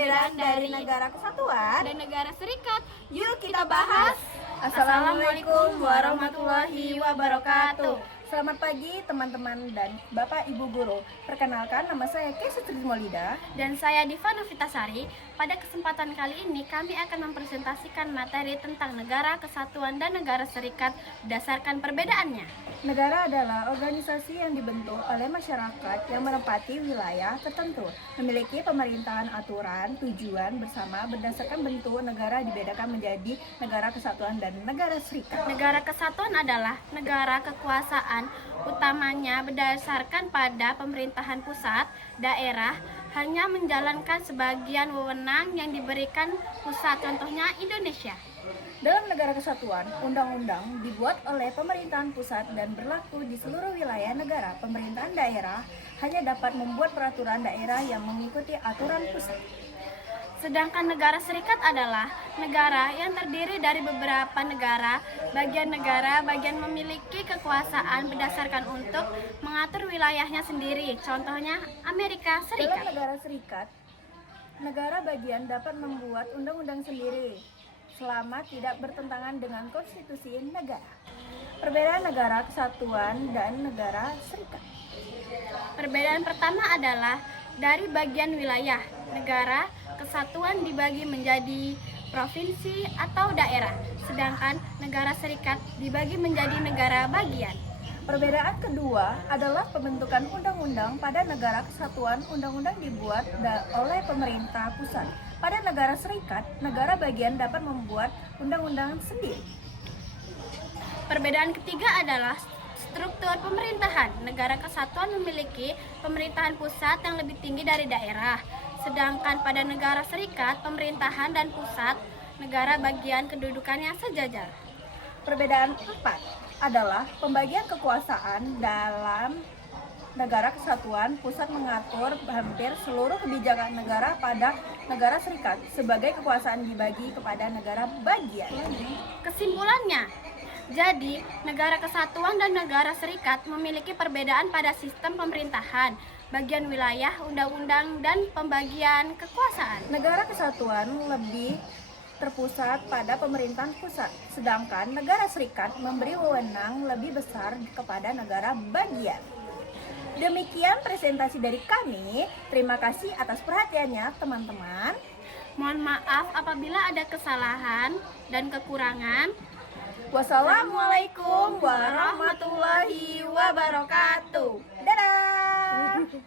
perbedaan dari negara kesatuan dan negara serikat. Yuk kita bahas. Assalamualaikum warahmatullahi wabarakatuh. Selamat pagi teman-teman dan Bapak Ibu Guru. Perkenalkan, nama saya Kesu Trismolida. Dan saya Diva Novitasari. Pada kesempatan kali ini kami akan mempresentasikan materi tentang negara kesatuan dan negara serikat berdasarkan perbedaannya. Negara adalah organisasi yang dibentuk oleh masyarakat yang menempati wilayah tertentu, memiliki pemerintahan, aturan, tujuan bersama. Berdasarkan bentuk, negara dibedakan menjadi negara kesatuan dan negara serikat. Negara kesatuan adalah negara kekuasaan utamanya berdasarkan pada pemerintahan pusat, daerah hanya menjalankan sebagian wewenang yang diberikan pusat, contohnya Indonesia. Dalam negara kesatuan, undang-undang dibuat oleh pemerintahan pusat dan berlaku di seluruh wilayah negara. Pemerintahan daerah hanya dapat membuat peraturan daerah yang mengikuti aturan pusat. Sedangkan negara serikat adalah negara yang terdiri dari beberapa negara bagian memiliki kekuasaan berdasarkan untuk mengatur wilayahnya sendiri. Contohnya Amerika Serikat. Dalam negara serikat, negara bagian dapat membuat undang-undang sendiri selama tidak bertentangan dengan konstitusi negara. Perbedaan negara kesatuan dan negara serikat. Perbedaan pertama adalah dari bagian wilayah. Negara kesatuan dibagi menjadi provinsi atau daerah, sedangkan negara serikat dibagi menjadi negara bagian. Perbedaan kedua adalah pembentukan undang-undang. Pada negara kesatuan, undang-undang dibuat oleh pemerintah pusat. Pada negara serikat, negara bagian dapat membuat undang-undang sendiri. Perbedaan ketiga adalah struktur pemerintahan. Negara kesatuan memiliki pemerintahan pusat yang lebih tinggi dari daerah. Sedangkan pada negara serikat, pemerintahan dan pusat negara bagian kedudukannya sejajar. Perbedaan keempat adalah pembagian kekuasaan. Dalam negara kesatuan, pusat mengatur hampir seluruh kebijakan negara. Pada negara serikat, sebagai kekuasaan dibagi kepada negara bagian. Kesimpulannya, jadi negara kesatuan dan negara serikat memiliki perbedaan pada sistem pemerintahan, bagian wilayah, undang-undang, dan pembagian kekuasaan. Negara kesatuan lebih terpusat pada pemerintahan pusat, sedangkan negara serikat memberi wewenang lebih besar kepada negara bagian. Demikian presentasi dari kami. Terima kasih atas perhatiannya, teman-teman. Mohon maaf apabila ada kesalahan dan kekurangan. Wassalamualaikum warahmatullahi wabarakatuh. Dadah.